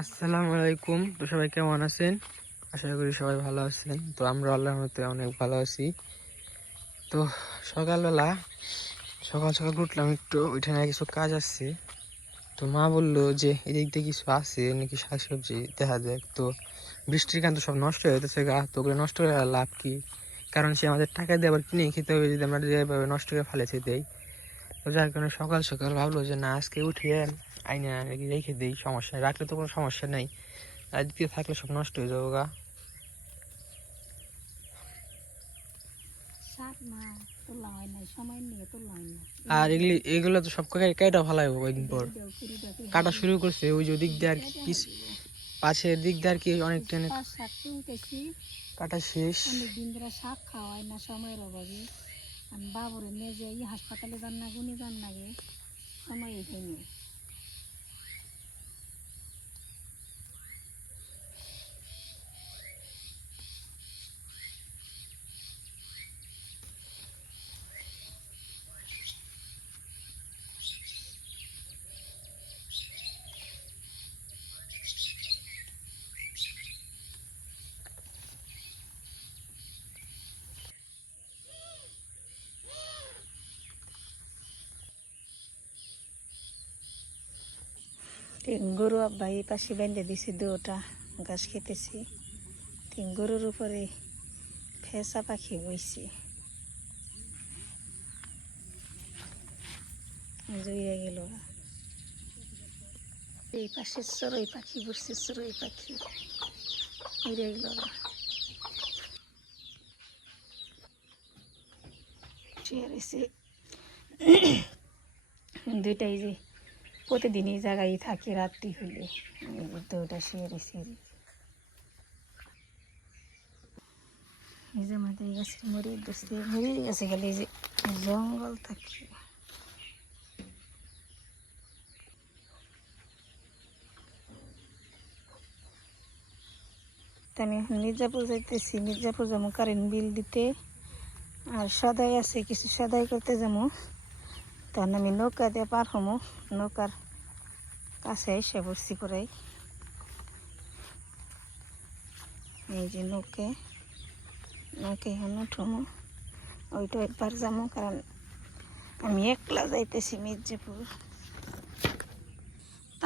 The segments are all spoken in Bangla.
আসসালামু আলাইকুম। তো সবাই কেমন আছেন? আশা করি সবাই ভালো আছেন। তো আমরা আল্লাহর রহমতে অনেক ভালো আছি। তো সকালবেলা সকাল সকাল উঠলাম, একটু ওইখানে কিছু কাজ আছে। তো মা বললো যে এদিক দিয়ে কিছু আছে নাকি শাকসবজি দেখা যায়। তো বৃষ্টির কারণে তো সব নষ্ট হয়ে যেতেছে গা, তো ওগুলো নষ্ট করে আর লাভ কি? কারণ সে আমাদের টাকা দিয়ে আবার কিনে খেতে হবে যদি আমরা যেভাবে নষ্ট করে ফেলেছে দেই। তো যার কারণে সকাল সকাল ভাবলো যে না, আজকে উঠিয়ে আইনা রেখে দিই, সমস্যা নেই, রাখলে তো কোনো সমস্যা নেই, আর দ্বিতীয় থাকলে সব নষ্ট হয়ে যাবো গা। আর এগুলো তো সব কেটে ফেলাই কয়েকদিন পর। কাটা শুরু করছে ওই যে দিক দিয়ে আর কি, পাশের দিক দিয়ে আর কি অনেক টেনে কাটা শেষ। অনেকদিন ধরে শাক খাওয়াই না সময়ের অভাবে। আমি বাবুরে নিয়ে যাই হাসপাতালে যান না গুনি যান লাগে সময় এখানে। গরু আব্বা এই পাশে বেঁধে দিছি, দুটা ঘাস খেতেছি। গরুর উপরে ফেসা পাখি বইছে, জুড়ে গেল। এই পাশে চড়ুই পাখি বসছে, চড়ুই পাখি উড়ে গেল। দুইটাই যে প্রতিদিনই জায়গায় থাকে, রাত্রি হলে দুটা শুয়ে রয়েছে। এই যে মাথায় গাছের মরে গেছে, মরে গেছে গেলে এই যে জঙ্গল থাকে। আমি এখন মির্জাপুর যাইতেছি, মির্জাপুর যাবো কারেন্ট বিল দিতে, আর সদাই আছে কিছু সদাই করতে যাবো। তখন আমি নৌকা দিয়ে পার হবো, নৌকার কাছে এসে বসছি পড়াই। এই যে নৌকায় এখন উঠবো, ওইটা একবার যাবো, কারণ আমি একলা যাইতেছি মির্জাপুর।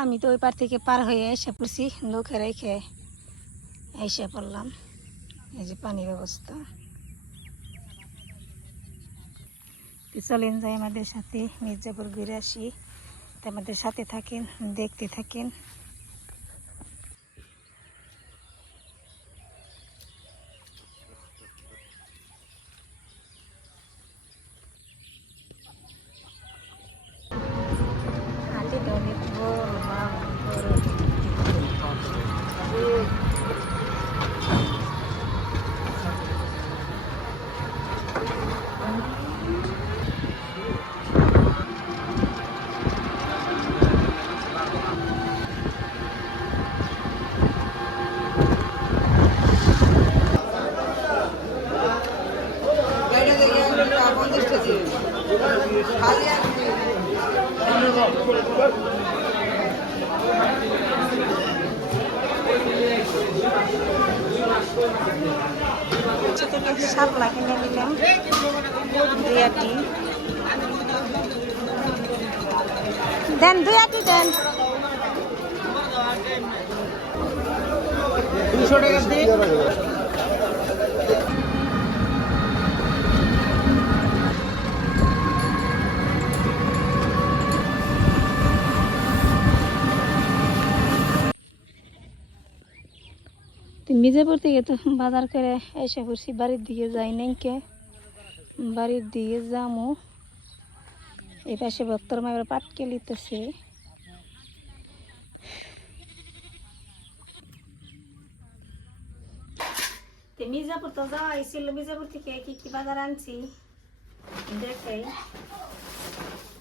আমি তো ওই পার থেকে পার হয়ে এসে পড়ছি, নৌকা রেখে এসে পড়লাম। এই যে পানির অবস্থা। চলেন যাই আমাদের সাথে মির্জাপুর ঘুরে আসি। তো আমাদের সাথে থাকেন, দেখতে থাকেন। অনেক বড় শাপলা কিনে নিলাম, দুই আটি দেন, দুই আটি দেন। 200 টাকা দিই। মির্জাপুর থেকে তো বাজার করে এসে পড়ছি, বাড়ির দিকে যাই নাই কে, বাড়ির দিকে যামো। এই পাশে ভক্তর মায়ের পাটকে লিতেছে। মির্জাপুর তো যাওয়া হয়েছিল, মির্জাপুর থেকে কি কি বাজার আনছি দেখাই।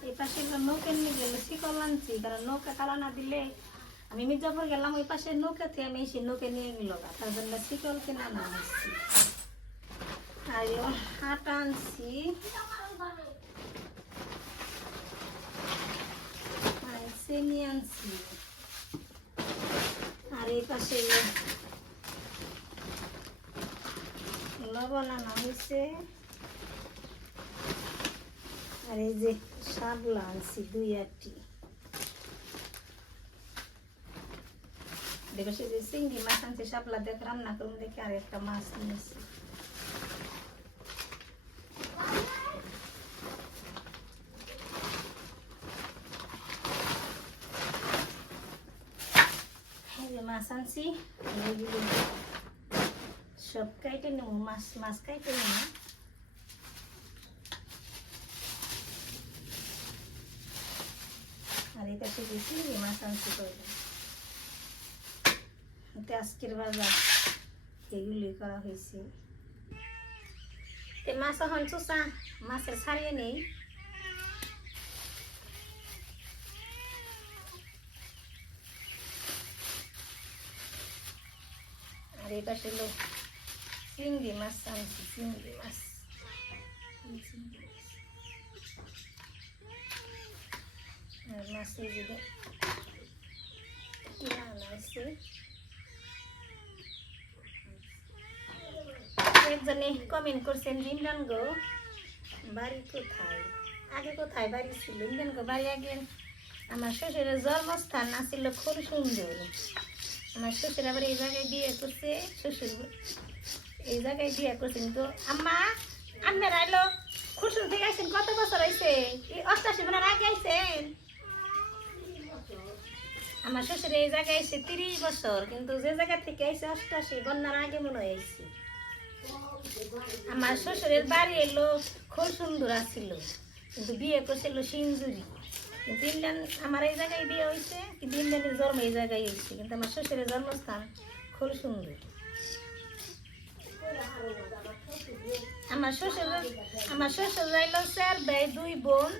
এই পাশে নৌকা নিয়ে গেলে শিকল আনছি, কারণ নৌকা তালা না দিলে আমি মির্জাপুর গেলাম, ওই পাশে নৌকা থেকে আমি এসে নৌকা নিয়ে গেল, তার জন্য শিকল কিনা না আনছি। আর হাট আনছি, চিনি আনছি, এই পাশে লবণ আনা হয়েছে, আর এই যে শাপলা আনছি 2-8টি। দেখো সে যে চিংড়ি মাছ আনছে শাপলা দেখে রান্না করুন দেখে, আর একটা মাছ নিয়েছি। মাছ আনছি, এগুলো সব কাইটে নেব, মাছ কাইটে নেব। আর এটা শিখেছি মাছ আনছি করবো, এটা আজকের বাজার এগুলি করা হয়েছে। মাছ এখন চুষা মাছের ছাড়িয়ে নেই। আর এটা ছিল চিংড়ি মাছ আনছি, চিংড়ি মাছ। আর মাছের দিকে কিনা আনা আছে। একজনে কমেন্ট করছেন ইমরান গো বাড়ি কোথায়, আগে কোথায় বাড়ি ছিল? ইমরান গো বাড়ি আগে আমার শ্বশুরের জন্মস্থান আছিল খুব সুন্দর। আমার শ্বশুর আবার এই জায়গায় বিয়ে করছে, শ্বশুর এই জায়গায় বিয়ে করছে। কিন্তু আম্মা আপনার আইলো খুশুর থেকে আসছেন কত বছর হয়েছে? 88 বছর আগে আইছেন। আমার শ্বশুর এই জায়গায় এসে 30 বছর, কিন্তু যে জায়গা থেকে আইসে 88 বন্যার আগে মনে হয় আইসি। আমার শ্বশুরের বাড়ি এলো খুব সুন্দর আছিল, কিন্তু বিয়ে করছিল সিঞ্জুরি। কিন্তু ইন্ডিয়ান আমার এই জায়গায় বিয়ে হয়েছে, কিন্তু ইন্ডিয়ানের জন্ম এই জায়গায় হয়েছে, কিন্তু আমার শ্বশুরের জন্মস্থান খুব সুন্দর। আমার শ্বশুর যাইল 4 ভাই 2 বোন।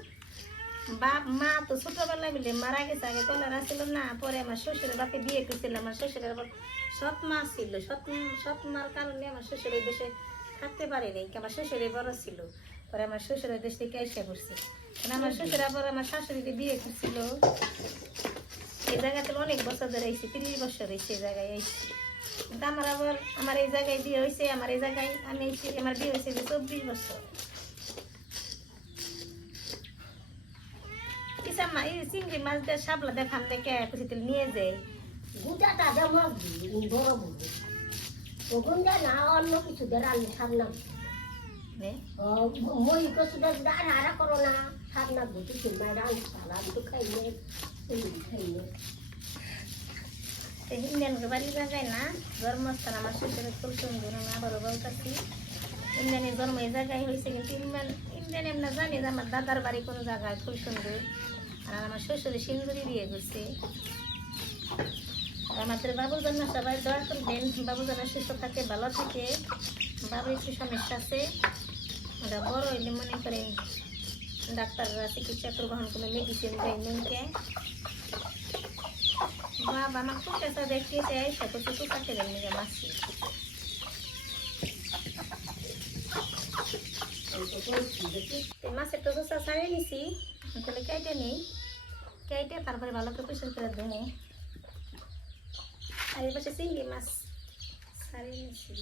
মা তো ছোটবেলায় মিলে মারা গেছে, আগে কলার আসছিল না। পরে আমার শ্বশুরের বাপে বিয়ে করছিল। আমার শ্বশুরের সৎ মা ছিল, সৎ মার কারণে আমার শ্বশুরের দেশে থাকতে পারেনি। আমার শ্বশুরের বড় ছিল, পরে আমার শ্বশুরের দেশ থেকে এসে করছে। আমার শ্বশুর আবার আমার শাশুড়িকে বিয়ে করছিল এই জায়গাতে অনেক বছর ধরে আইসি, 30 বছর হয়েছে এই জায়গায় আইসি। কিন্তু আমার এই জায়গায় বিয়ে হয়েছে, আমার এই জায়গায় আমি আমার বিয়ে হয়েছে 24 বছর। চিংড়ি মাছ দিয়ে শাপলা দেখান দেখে নিয়ে যায় গুটাটা দেওয়া বড় বড় তখন না অন্য কিছু দেড়ালি সারলাম মই কিছু আড়া করো না সারলাম কিছু রান সালাম তো খাইলে খাইলে ইন্ডিয়ান বাড়ি জায়গায় না জন্মস্থান আমার শ্বশুরের খুব সুন্দর। আমি আবারও বলতেছি ইন্ডিয়ানের জন্ম এই জায়গায় হয়েছে, কিন্তু ইন্ডিয়ান এমনি জানি যে আমার দাদার বাড়ি কোন জায়গায় খুব সুন্দর। আর আমার শ্বশুরের সিন্দুরি বিয়ে করছে। আমাদের বাবুর জন্য সবাই দোয়া করবেন, বাবু যেন সুস্থ থাকে, ভালো থাকে। বাবু একটু সমস্যা আছে, ওরা বড় হইলে মনে করেন ডাক্তাররা চিকিৎসা করবো, কোনো মেডিসিন দেয় নুনকে। বাবা আমার খুব চেষ্টা দেখতে চাই, সে করছে খুব কাছে দেন নিজে মাসি। মাছের তো চোষা ছাড়িয়ে নিছি, তাহলে কেটে নিই, কেটে তারপরে ভালো করে পরিষ্কার করে ধুমো। আর এই পাশে চিংড়ি মাছ ছাড়িয়ে নিছি।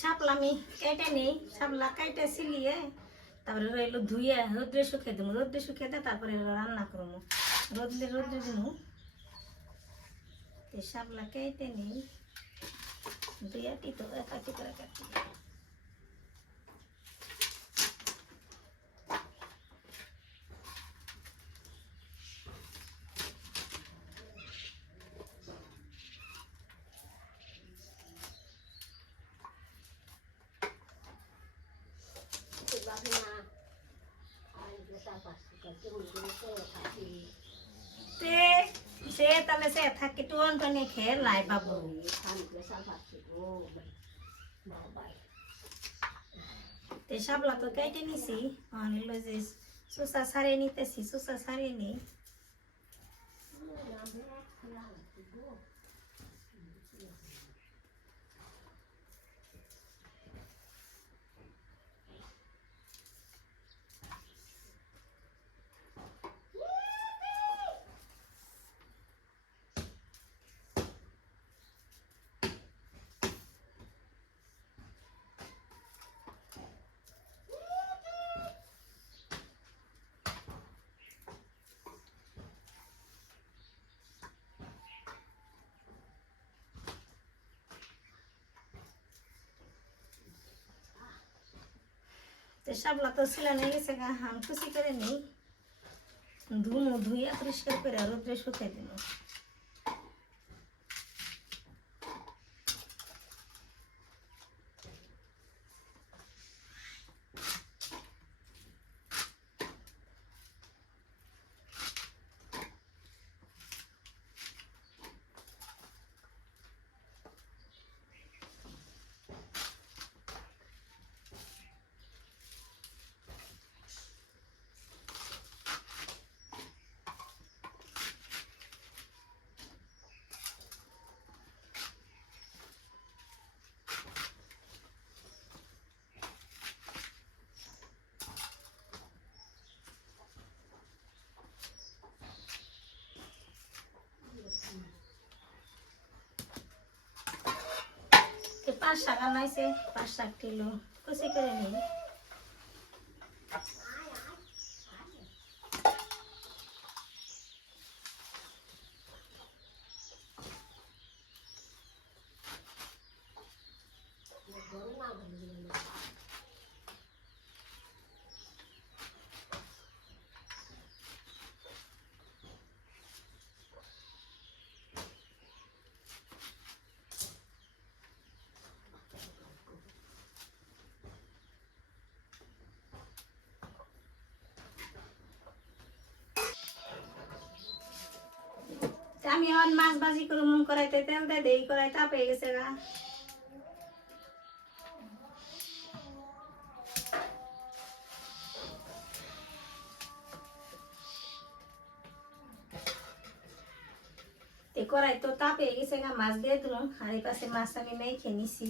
শাপলা আমি কেটে নেই, শাপলা কেটে ছিলিয়ে তারপরে রইলো ধুয়ে রোদ্রে শুকিয়ে দেবো, রোদ্রে শুকিয়ে দিয়ে তারপরে রান্না করবো, রোদ্রে রোদ্রে দেবো। শাপলা কেটে নেই, দুইটি তো একাটি করে কাটি। সে তাহলে সে থাকি টুন টনে খেয়ে লাই বাবু। শাপলা তো কেটে নিছি, হলো যে সুসা সারিয়ে নিতেছি, সুসা সারিয়ে নিই। শাপলা তো ছিলেন হয়ে গেছে গা, আমি খুশি করে নিই, ধুইয়া পরিষ্কার করে রোদ্রে শুকাই দিল। পাঁচ টাকা নাইছে, 5 কিলো কুচি করে নিই। আমি এখন মাছ ভাজি করে মুখ করাইতে তেল দিয়ে দেই, করাই তাপে গেছে গা। করাই তো তাপে গেছে গা, মাছ দিয়ে দিলাম, আর এই পাশে মাছ আমি মেখে নিছি।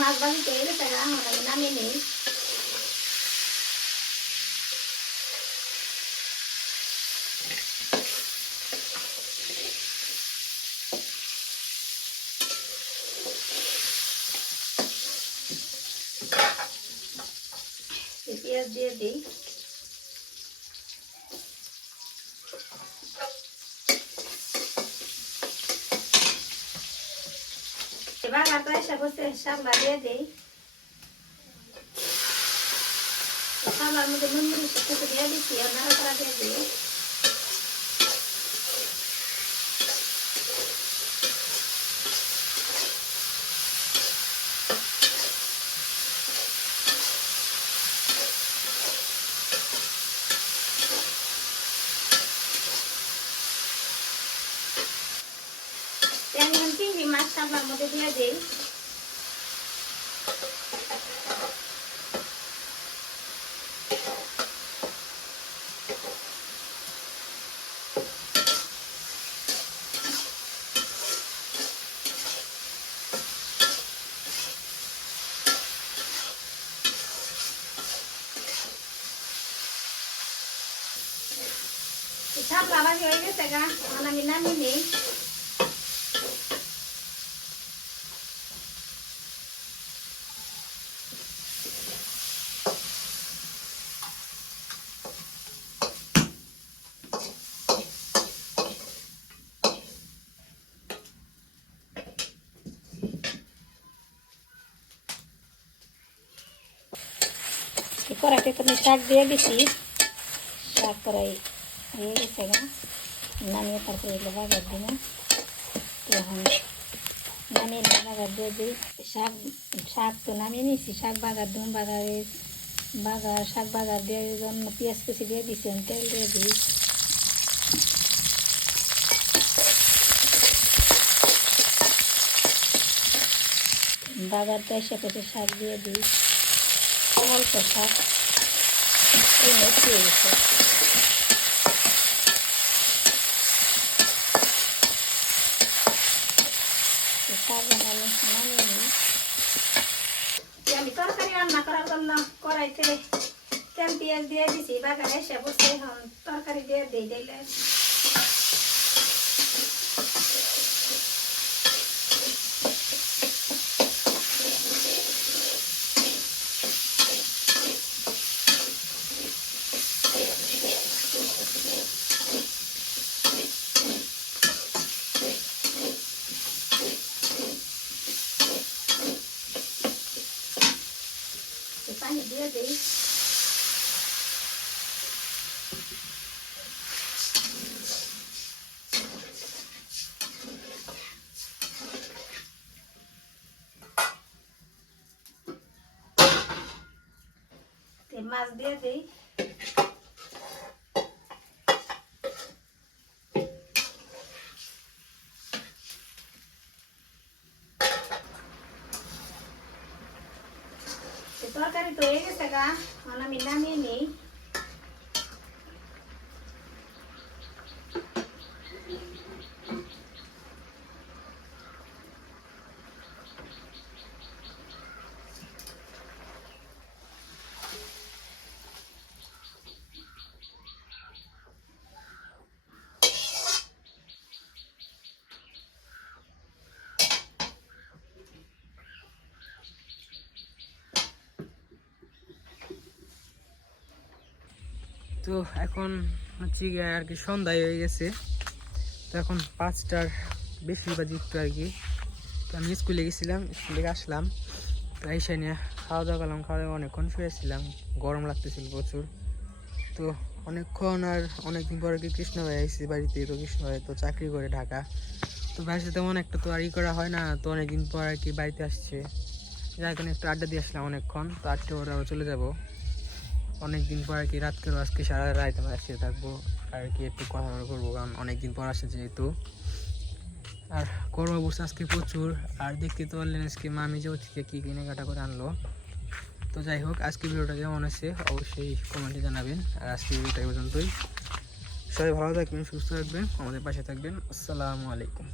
মাছ ভাজি পেয়ে গেছে গা, এখন আমি নামিয়ে নিই। পেঁয়াজ দিয়ে দিই। এসে বসে শাপলা দিয়ে দেই। শাপলার মধ্যে নুন মরিচ কিছু দিয়ে দিচ্ছি আর নাড়াচাড়া দিয়ে দিই। চিংড়ি মাছ শাপলার মধ্যে দিয়ে দিই। শাপলা ভাজি হয়ে গেছে গা, এখন আমি নামিয়ে নিই। কড়াইতে তো আমি শাক দিয়ে দিছি, শাক কড়াই হয়ে গেছে গা, নামিয়ে তারপরে এগুলো বাগার দিব। তো এখন নামিয়ে বাগার দিয়ে দিই। শাক তো নামিয়ে নিয়েছি, শাক বাগার দিন শাক বাগার দেওয়ার জন্য পেঁয়াজ কুচি দিয়ে দিছি, তেল দিয়ে দিই। বাগার পেঁচে পেঁচে শাক দিয়ে দিই, অল্প শাক দিয়ে গেছে। আমি তরকারি রান্না করার জন্য কড়াইতে তেল পেঁয়াজ দিয়ে দিছি, বাগারে এসে বসে এখন তরকারি দিয়ে দিই দিলে। পানি দিয়ে দিই। মাছ দিয়ে দিই। তরকারি তো হয়ে গেছে গা, এখন আমি নামিয়ে নিই। তো এখন হচ্ছে গিয়ে আর কি সন্ধ্যায় হয়ে গেছে। তো এখন 5টার বেশি বাজে একটু আর কি। তো আমি স্কুলে গেছিলাম, স্কুলে আসলাম, তো এসে নিয়ে খাওয়া দাওয়া করলাম। খাওয়া দাওয়া অনেকক্ষণ শুয়েছিলাম, গরম লাগতেছিল প্রচুর। তো অনেকক্ষণ আর অনেকদিন পরে কি কৃষ্ণ ভাই আসছি বাড়িতে। তো কৃষ্ণ ভাই তো চাকরি করে ঢাকা, তো ভাইয়ের সাথে তেমন একটা তো আর করা হয় না। তো অনেকদিন পর আর কি বাড়িতে আসছে, যাই এখন একটু আড্ডা দিয়ে আসলাম অনেকক্ষণ। তো 8টা পরে আবার চলে যাবো। অনেকদিন পর আর কি রাত করে আজকে সারা রাত আমরা আসতে থাকবো আর কি, একটু কথা করবো, কারণ অনেকদিন পর আসছে যেহেতু। আর গরম বসে আজকে প্রচুর। আর দেখতে তো পারলেন আজকে মামি যে থেকে কী কেনাকাটা করে আনলো। তো যাই হোক, আজকে ভিডিওটা কেমন হয়েছে অবশ্যই কমেন্টে জানাবেন। আর আজকে ভিডিওটা এই পর্যন্তই। সবাই ভালো থাকবেন, সুস্থ থাকবেন, আমাদের পাশে থাকবেন। আসসালামু আলাইকুম।